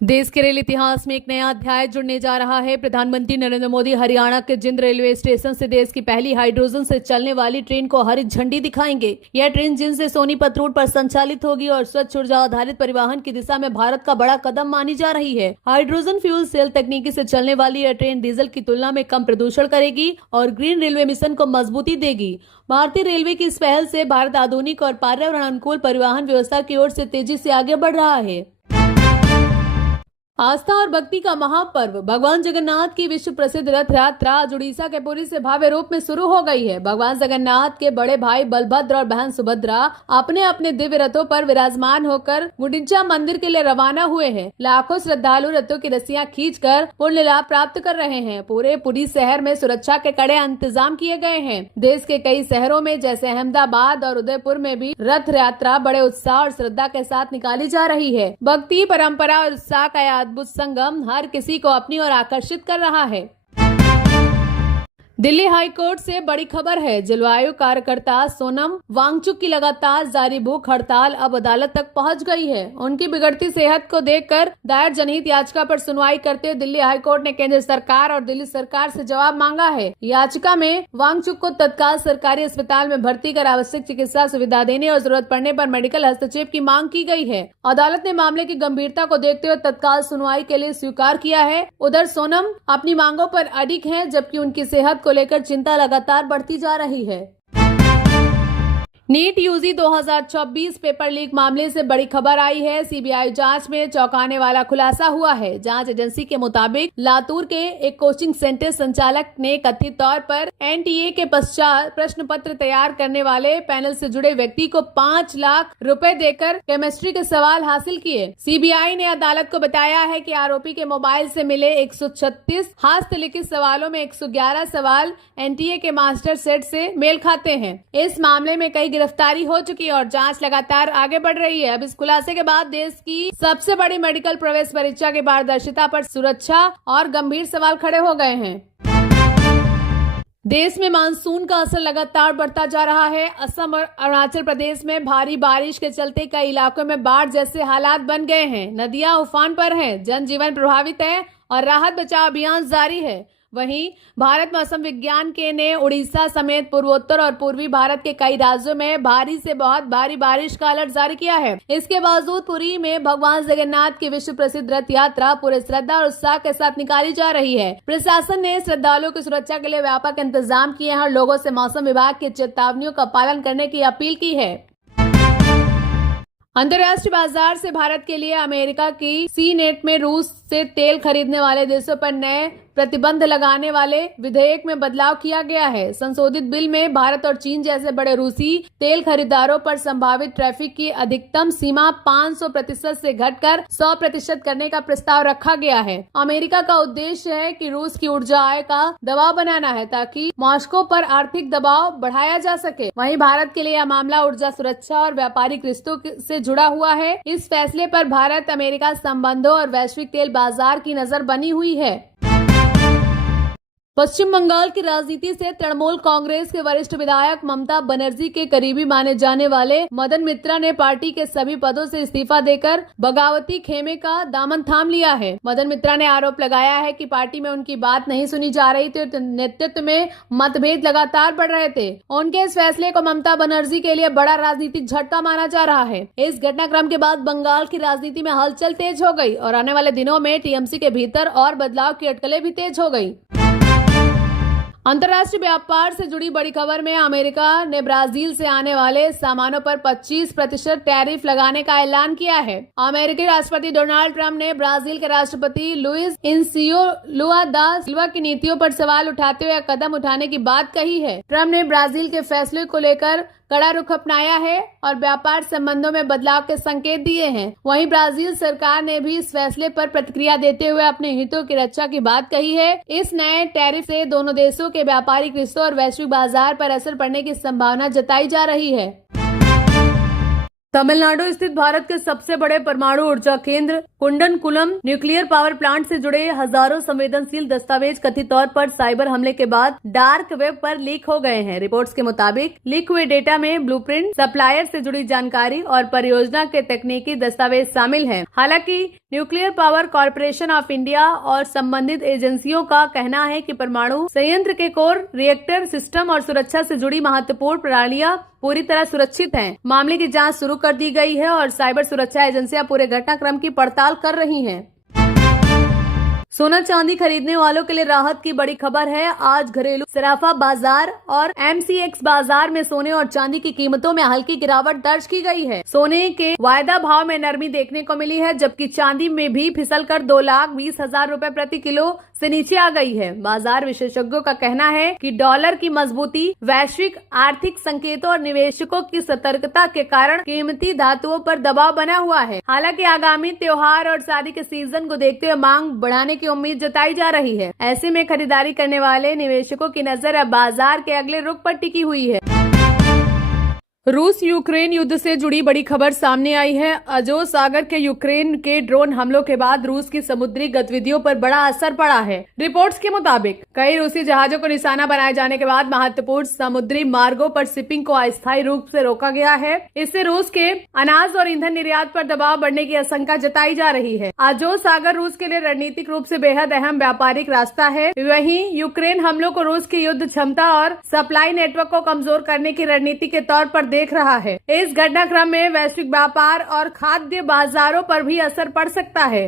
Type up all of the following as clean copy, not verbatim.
देश के रेल इतिहास में एक नया अध्याय जुड़ने जा रहा है। प्रधानमंत्री नरेंद्र मोदी हरियाणा के जिंद रेलवे स्टेशन से देश की पहली हाइड्रोजन से चलने वाली ट्रेन को हरी झंडी दिखाएंगे। यह ट्रेन जिंद से सोनीपत रूट पर संचालित होगी और स्वच्छ ऊर्जा आधारित परिवहन की दिशा में भारत का बड़ा कदम मानी जा रही है। हाइड्रोजन फ्यूल सेल तकनीकी से चलने वाली यह ट्रेन डीजल की तुलना में कम प्रदूषण करेगी और ग्रीन रेलवे मिशन को मजबूती देगी। भारतीय रेलवे की इस पहल से भारत आधुनिक और पर्यावरण अनुकूल परिवहन व्यवस्था की ओर से तेजी से आगे बढ़ रहा है। आस्था और भक्ति का महापर्व भगवान जगन्नाथ की विश्व प्रसिद्ध रथ यात्रा आज उड़ीसा के पुरी से भव्य रूप में शुरू हो गई है। भगवान जगन्नाथ के बड़े भाई बलभद्र और बहन सुभद्रा अपने अपने दिव्य रथों पर विराजमान होकर गुंडीचा मंदिर के लिए रवाना हुए हैं। लाखों श्रद्धालु रथों की रस्सियां खींचकर पुण्य लाभ प्राप्त कर रहे हैं। पूरे पुरी शहर में सुरक्षा के कड़े इंतजाम किए गए हैं। देश के कई शहरों में जैसे अहमदाबाद और उदयपुर में भी रथ यात्रा बड़े उत्साह और श्रद्धा के साथ निकाली जा रही है। भक्ति, परंपरा और उत्साह का अद्भुत संगम हर किसी को अपनी ओर आकर्षित कर रहा है। दिल्ली हाई कोर्ट से बड़ी खबर है। जलवायु कार्यकर्ता सोनम वांगचुक की लगातार जारी भूख हड़ताल अब अदालत तक पहुंच गई है। उनकी बिगड़ती सेहत को देखकर दायर जनहित याचिका पर सुनवाई करते हुए दिल्ली हाई कोर्ट ने केंद्र सरकार और दिल्ली सरकार से जवाब मांगा है। याचिका में वांगचुक को तत्काल सरकारी अस्पताल में भर्ती कर आवश्यक चिकित्सा सुविधा देने और जरूरत पड़ने पर मेडिकल हस्तक्षेप की मांग की गई है। अदालत ने मामले की गंभीरता को देखते हुए तत्काल सुनवाई के लिए स्वीकार किया है। उधर सोनम अपनी मांगों पर अडिग हैं, जबकि उनकी सेहत को लेकर चिंता लगातार बढ़ती जा रही है। नीट यूजी 2024 पेपर लीक मामले से बड़ी खबर आई है। सीबीआई जांच में चौंकाने वाला खुलासा हुआ है। जांच एजेंसी के मुताबिक लातूर के एक कोचिंग सेंटर संचालक ने कथित तौर पर एनटीए के पश्चात प्रश्न पत्र तैयार करने वाले पैनल से जुड़े व्यक्ति को 5 लाख रुपए देकर केमिस्ट्री के सवाल हासिल किए। सीबीआई ने अदालत को बताया है कि आरोपी के मोबाइल से मिले 136 हस्तलिखित सवालों में 111 सवाल एनटीए के मास्टर सेट से मेल खाते हैं। इस मामले में कई गिरफ्तारी हो चुकी है और जांच लगातार आगे बढ़ रही है। अब इस खुलासे के बाद देश की सबसे बड़ी मेडिकल प्रवेश परीक्षा की पारदर्शिता पर सुरक्षा और गंभीर सवाल खड़े हो गए हैं। देश में मानसून का असर लगातार बढ़ता जा रहा है। असम और अरुणाचल प्रदेश में भारी बारिश के चलते कई इलाकों में बाढ़ जैसे हालात बन गए हैं। नदियां उफान पर हैं, जनजीवन प्रभावित है और राहत बचाव अभियान जारी है। वहीं भारत मौसम विज्ञान केंद्र ने उड़ीसा समेत पूर्वोत्तर और पूर्वी भारत के कई राज्यों में भारी से बहुत भारी बारिश का अलर्ट जारी किया है। इसके बावजूद पुरी में भगवान जगन्नाथ की विश्व प्रसिद्ध रथ यात्रा पूरे श्रद्धा और उत्साह के साथ निकाली जा रही है। प्रशासन ने श्रद्धालुओं की सुरक्षा के लिए व्यापक इंतजाम किए हैं और लोगों से मौसम विभाग की चेतावनियों का पालन करने की अपील की है। अंतर्राष्ट्रीय बाजार से भारत के लिए अमेरिका की सी नेट में रूस से तेल खरीदने वाले देशों पर नए प्रतिबंध लगाने वाले विधेयक में बदलाव किया गया है। संशोधित बिल में भारत और चीन जैसे बड़े रूसी तेल खरीदारों पर संभावित ट्रैफिक की अधिकतम सीमा 500% से घटकर 100% करने का प्रस्ताव रखा गया है। अमेरिका का उद्देश्य है कि रूस की ऊर्जा आय का दबाव बनाना है ताकि मॉस्को पर आर्थिक दबाव बढ़ाया जा सके। वहीं भारत के लिए यह मामला ऊर्जा सुरक्षा और व्यापारिक रिश्तों से जुड़ा हुआ है। इस फैसले पर भारत अमेरिका संबंधों और वैश्विक तेल बाजार की नजर बनी हुई है। पश्चिम बंगाल की राजनीति से तृणमूल कांग्रेस के वरिष्ठ विधायक ममता बनर्जी के करीबी माने जाने वाले मदन मित्रा ने पार्टी के सभी पदों से इस्तीफा देकर बगावती खेमे का दामन थाम लिया है। मदन मित्रा ने आरोप लगाया है कि पार्टी में उनकी बात नहीं सुनी जा रही थी और नेतृत्व में मतभेद लगातार बढ़ रहे थे। उनके इस फैसले को ममता बनर्जी के लिए बड़ा राजनीतिक झटका माना जा रहा है। इस घटनाक्रम के बाद बंगाल की राजनीति में हलचल तेज हो गई और आने वाले दिनों में टीएमसी के भीतर और बदलाव की अटकलें भी तेज हो गई। अंतर्राष्ट्रीय व्यापार से जुड़ी बड़ी खबर में अमेरिका ने ब्राजील से आने वाले सामानों पर 25% टैरिफ लगाने का ऐलान किया है। अमेरिकी राष्ट्रपति डोनाल्ड ट्रंप ने ब्राजील के राष्ट्रपति लुइस इनासियो लुआ दा सिल्वा की नीतियों पर सवाल उठाते हुए कदम उठाने की बात कही है। ट्रंप ने ब्राजील के फैसले को लेकर कड़ा रुख अपनाया है और व्यापार संबंधों में बदलाव के संकेत दिए हैं। वहीं ब्राजील सरकार ने भी इस फैसले पर प्रतिक्रिया देते हुए अपने हितों की रक्षा की बात कही है। इस नए टैरिफ से दोनों देशों के व्यापारिक रिश्तों और वैश्विक बाजार पर असर पड़ने की संभावना जताई जा रही है। तमिलनाडु स्थित भारत के सबसे बड़े परमाणु ऊर्जा केंद्र कुंडनकुलम न्यूक्लियर पावर प्लांट से जुड़े हजारों संवेदनशील दस्तावेज कथित तौर पर साइबर हमले के बाद डार्क वेब पर लीक हो गए हैं। रिपोर्ट्स के मुताबिक लीक हुए डेटा में ब्लूप्रिंट, सप्लायर से जुड़ी जानकारी और परियोजना के तकनीकी दस्तावेज शामिल हैं। हालांकि nuclear power corporation of India और संबंधित एजेंसियों का कहना है कि परमाणु संयंत्र के कोर, रिएक्टर सिस्टम और सुरक्षा से जुड़ी महत्वपूर्ण प्रणालियां पूरी तरह सुरक्षित हैं। मामले की जांच शुरू कर दी गई है और साइबर सुरक्षा एजेंसियां पूरे घटनाक्रम की पड़ताल कर रही हैं। सोना चांदी खरीदने वालों के लिए राहत की बड़ी खबर है। आज घरेलू सराफा बाजार और MCX बाजार में सोने और चांदी की कीमतों में हल्की गिरावट दर्ज की गई है। सोने के वायदा भाव में नरमी देखने को मिली है, जबकि चांदी में भी फिसलकर 2,20,000 रुपए प्रति किलो से नीचे आ गई है। बाजार विशेषज्ञों का कहना है कि डॉलर की मजबूती, वैश्विक आर्थिक संकेतों और निवेशकों की सतर्कता के कारण कीमती धातुओं पर दबाव बना हुआ है। हालांकि आगामी त्योहार और शादी के सीजन को देखते हुए मांग बढ़ाने की उम्मीद जताई जा रही है। ऐसे में खरीदारी करने वाले निवेशकों की नजर अब बाजार के अगले रुख पर टिकी हुई है। रूस यूक्रेन युद्ध से जुड़ी बड़ी खबर सामने आई है। अजोव सागर के यूक्रेन के ड्रोन हमलों के बाद रूस की समुद्री गतिविधियों पर बड़ा असर पड़ा है। रिपोर्ट्स के मुताबिक कई रूसी जहाजों को निशाना बनाए जाने के बाद महत्वपूर्ण समुद्री मार्गों पर शिपिंग को अस्थायी रूप से रोका गया है। इससे रूस के अनाज और ईंधन निर्यात पर दबाव बढ़ने की आशंका जताई जा रही है। अजोव सागर रूस के लिए रणनीतिक रूप से बेहद अहम व्यापारिक रास्ता है। वहीं यूक्रेन हमलों को रूस की युद्ध क्षमता और सप्लाई नेटवर्क को कमजोर करने की रणनीति के तौर पर देख रहा है। इस घटनाक्रम में वैश्विक व्यापार और खाद्य बाजारों पर भी असर पड़ सकता है।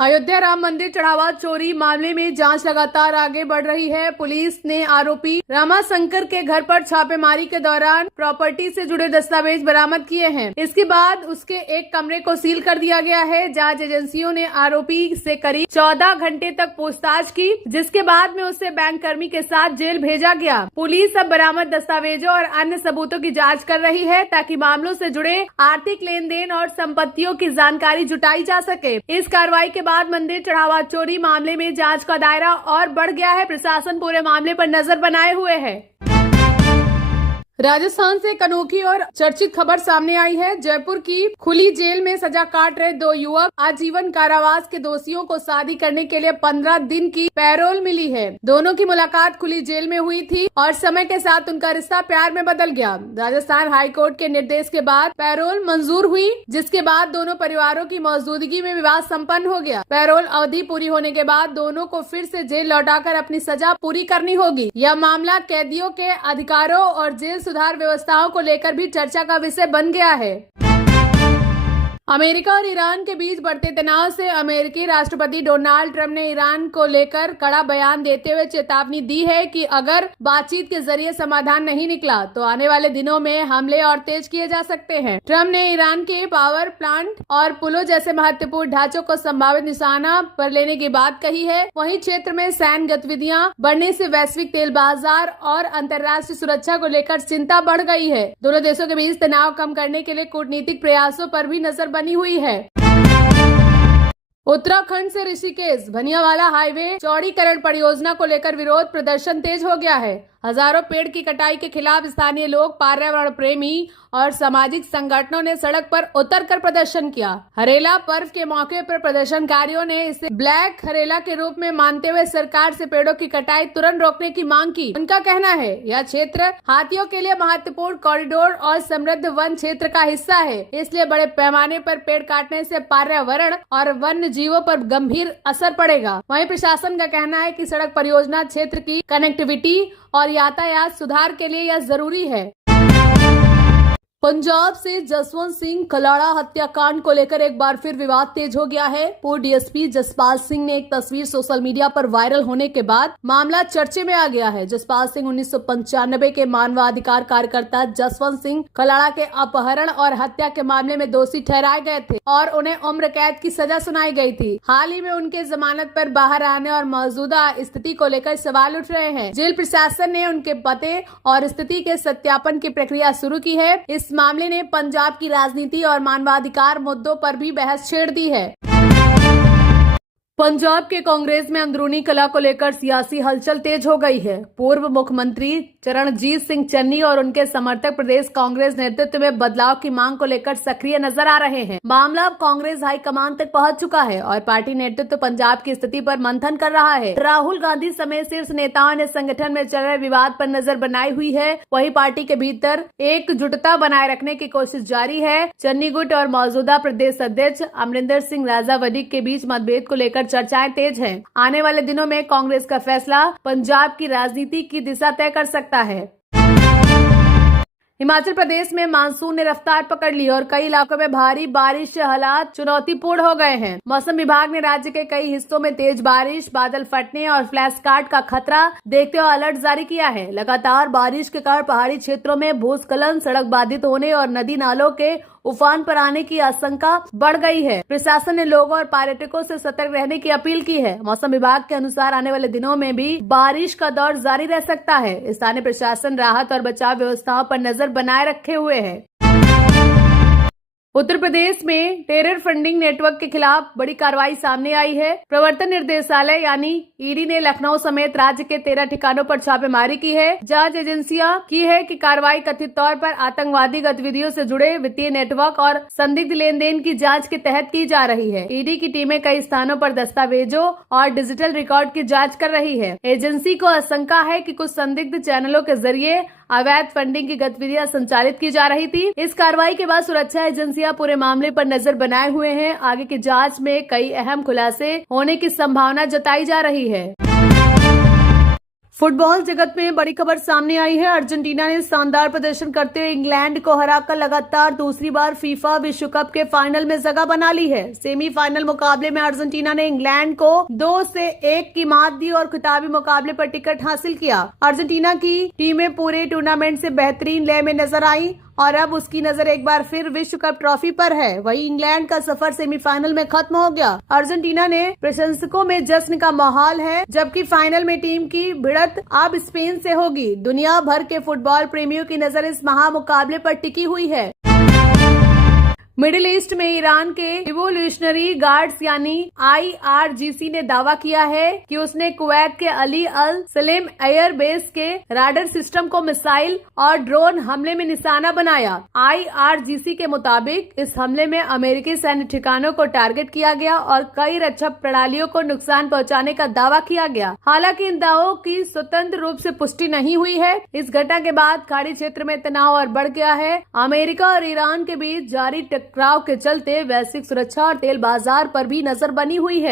अयोध्या राम मंदिर चढ़ावा चोरी मामले में जांच लगातार आगे बढ़ रही है। पुलिस ने आरोपी रामाशंकर के घर पर छापेमारी के दौरान प्रॉपर्टी से जुड़े दस्तावेज बरामद किए हैं। इसके बाद उसके एक कमरे को सील कर दिया गया है। जांच एजेंसियों ने आरोपी से करीब 14 घंटे तक पूछताछ की, जिसके बाद में उसे बैंक कर्मी के साथ जेल भेजा गया। पुलिस अब बरामद दस्तावेजों और अन्य सबूतों की जाँच कर रही है, ताकि मामलों से जुड़े आर्थिक लेन देन और संपत्तियों की जानकारी जुटाई जा सके। इस कार्रवाई के बाद मंदिर चढ़ावा चोरी मामले में जांच का दायरा और बढ़ गया है। प्रशासन पूरे मामले पर नजर बनाए हुए है। राजस्थान से एक अनोखी और चर्चित खबर सामने आई है। जयपुर की खुली जेल में सजा काट रहे 2 युवक आजीवन कारावास के दोषियों को शादी करने के लिए 15 दिन की पैरोल मिली है। दोनों की मुलाकात खुली जेल में हुई थी और समय के साथ उनका रिश्ता प्यार में बदल गया। राजस्थान हाई कोर्ट के निर्देश के बाद पैरोल मंजूर हुई, जिसके बाद दोनों परिवारों की मौजूदगी में विवाह संपन्न हो गया। पैरोल अवधि पूरी होने के बाद दोनों को फिर से जेल लौटाकर अपनी सजा पूरी करनी होगी। यह मामला कैदियों के अधिकारों और जेल सुधार व्यवस्थाओं को लेकर भी चर्चा का विषय बन गया है। अमेरिका और ईरान के बीच बढ़ते तनाव से अमेरिकी राष्ट्रपति डोनाल्ड ट्रंप ने ईरान को लेकर कड़ा बयान देते हुए चेतावनी दी है कि अगर बातचीत के जरिए समाधान नहीं निकला तो आने वाले दिनों में हमले और तेज किए जा सकते हैं। ट्रंप ने ईरान के पावर प्लांट और पुलों जैसे महत्वपूर्ण ढांचों को संभावित निशाना पर लेने की बात कही है। वहीं क्षेत्र में सैन्य गतिविधियां बढ़ने से वैश्विक तेल बाजार और अंतर्राष्ट्रीय सुरक्षा को लेकर चिंता बढ़ गई है। दोनों देशों के बीच तनाव कम करने के लिए कूटनीतिक प्रयासों पर भी नजर बनी हुई है। उत्तराखंड से ऋषिकेश भनियावाला हाईवे चौड़ीकरण परियोजना को लेकर विरोध प्रदर्शन तेज हो गया है। हजारों पेड़ की कटाई के खिलाफ स्थानीय लोग, पर्यावरण प्रेमी और सामाजिक संगठनों ने सड़क पर उतरकर प्रदर्शन किया। हरेला पर्व के मौके पर प्रदर्शनकारियों ने इसे ब्लैक हरेला के रूप में मानते हुए सरकार से पेड़ों की कटाई तुरंत रोकने की मांग की। उनका कहना है यह क्षेत्र हाथियों के लिए महत्वपूर्ण कॉरिडोर और समृद्ध वन क्षेत्र का हिस्सा है, इसलिए बड़े पैमाने पर पेड़ काटने से पर्यावरण और वन्य जीवों पर गंभीर असर पड़ेगा। वहीं प्रशासन का कहना है कि सड़क परियोजना क्षेत्र की कनेक्टिविटी और यातायात सुधार के लिए यह जरूरी है। पंजाब से जसवंत सिंह खलाड़ा हत्याकांड को लेकर एक बार फिर विवाद तेज हो गया है। पूर्व डीएसपी जसपाल सिंह ने एक तस्वीर सोशल मीडिया पर वायरल होने के बाद मामला चर्चे में आ गया है। जसपाल सिंह 1995 के मानवाधिकार कार्यकर्ता जसवंत सिंह खलाड़ा के अपहरण और हत्या के मामले में दोषी ठहराए गए थे और उन्हें उम्र कैद की सजा सुनाई गई थी। हाल ही में उनके जमानत पर बाहर आने और मौजूदा स्थिति को लेकर सवाल उठ रहे हैं। जेल प्रशासन ने उनके पते और स्थिति के सत्यापन की प्रक्रिया शुरू की है। इस मामले ने पंजाब की राजनीति और मानवाधिकार मुद्दों पर भी बहस छेड़ दी है। पंजाब के कांग्रेस में अंदरूनी कलह को लेकर सियासी हलचल तेज हो गई है। पूर्व मुख्यमंत्री चरणजीत सिंह चन्नी और उनके समर्थक प्रदेश कांग्रेस नेतृत्व में बदलाव की मांग को लेकर सक्रिय नजर आ रहे हैं। मामला अब कांग्रेस हाईकमान तक पहुंच चुका है और पार्टी नेतृत्व पंजाब की स्थिति पर मंथन कर रहा है। राहुल गांधी समेत शीर्ष नेताओं ने संगठन में चल रहे विवाद पर नजर बनाई हुई है। वहीं पार्टी के भीतर एकजुटता बनाए रखने की कोशिश जारी है। चन्नी गुट और मौजूदा प्रदेश अध्यक्ष अमरिंदर सिंह राजावड़ी के बीच मतभेद को लेकर चर्चाएं तेज हैं। आने वाले दिनों में कांग्रेस का फैसला पंजाब की राजनीति की दिशा तय कर सकता है। हिमाचल प्रदेश में मानसून ने रफ्तार पकड़ ली और कई इलाकों में भारी बारिश से हालात चुनौतीपूर्ण हो गए हैं। मौसम विभाग ने राज्य के कई हिस्सों में तेज बारिश, बादल फटने और फ्लैश फ्लड का खतरा देखते हुए अलर्ट जारी किया है। लगातार बारिश के कारण पहाड़ी क्षेत्रों में भूस्खलन, सड़क बाधित होने और नदी नालों के उफान पर आने की आशंका बढ़ गई है। प्रशासन ने लोगों और पर्यटकों से सतर्क रहने की अपील की है। मौसम विभाग के अनुसार आने वाले दिनों में भी बारिश का दौर जारी रह सकता है। स्थानीय प्रशासन राहत और बचाव व्यवस्थाओं पर नजर बनाए रखे हुए है। उत्तर प्रदेश में टेरर फंडिंग नेटवर्क के खिलाफ बड़ी कार्रवाई सामने आई है। प्रवर्तन निर्देशालय यानी ईडी ने लखनऊ समेत राज्य के 13 ठिकानों पर छापेमारी की है। जांच एजेंसियां की है कि कार्रवाई कथित तौर पर आतंकवादी गतिविधियों से जुड़े वित्तीय नेटवर्क और संदिग्ध लेन देन की जांच के तहत की जा रही है। ईडी की टीमें कई स्थानों पर दस्तावेजों और डिजिटल रिकॉर्ड की जाँच कर रही है। एजेंसी को आशंका है कि कुछ संदिग्ध चैनलों के जरिए अवैध फंडिंग की गतिविधियां संचालित की जा रही थी। इस कार्रवाई के बाद सुरक्षा एजेंसियां पूरे मामले पर नजर बनाए हुए हैं। आगे की जांच में कई अहम खुलासे होने की संभावना जताई जा रही है। फुटबॉल जगत में बड़ी खबर सामने आई है। अर्जेंटीना ने शानदार प्रदर्शन करते हुए इंग्लैंड को हराकर लगातार दूसरी बार फीफा विश्व कप के फाइनल में जगह बना ली है। सेमीफाइनल मुकाबले में अर्जेंटीना ने इंग्लैंड को 2-1 की मात दी और खिताबी मुकाबले पर टिकट हासिल किया। अर्जेंटीना की टीमें पूरे टूर्नामेंट से बेहतरीन लय में नजर आई और अब उसकी नजर एक बार फिर विश्व कप ट्रॉफी पर है। वहीं इंग्लैंड का सफर सेमीफाइनल में खत्म हो गया। अर्जेंटीना ने प्रशंसकों में जश्न का माहौल है, जबकि फाइनल में टीम की भिड़ंत अब स्पेन से होगी। दुनिया भर के फुटबॉल प्रेमियों की नजर इस महामुकाबले पर टिकी हुई है। मिडिल ईस्ट में ईरान के रिवोल्यूशनरी गार्ड्स यानी IRGC ने दावा किया है कि उसने कुवैत के अली अल सलेम एयर बेस के राडार सिस्टम को मिसाइल और ड्रोन हमले में निशाना बनाया। IRGC के मुताबिक इस हमले में अमेरिकी सैन्य ठिकानों को टारगेट किया गया और कई रक्षा प्रणालियों को नुकसान पहुंचाने का दावा किया गया। हालांकि इन दावों की स्वतंत्र रूप से पुष्टि नहीं हुई है। इस घटना के बाद खाड़ी क्षेत्र में तनाव और बढ़ गया है। अमेरिका और ईरान के बीच जारी टकराव के चलते वैश्विक सुरक्षा और तेल बाजार पर भी नजर बनी हुई है।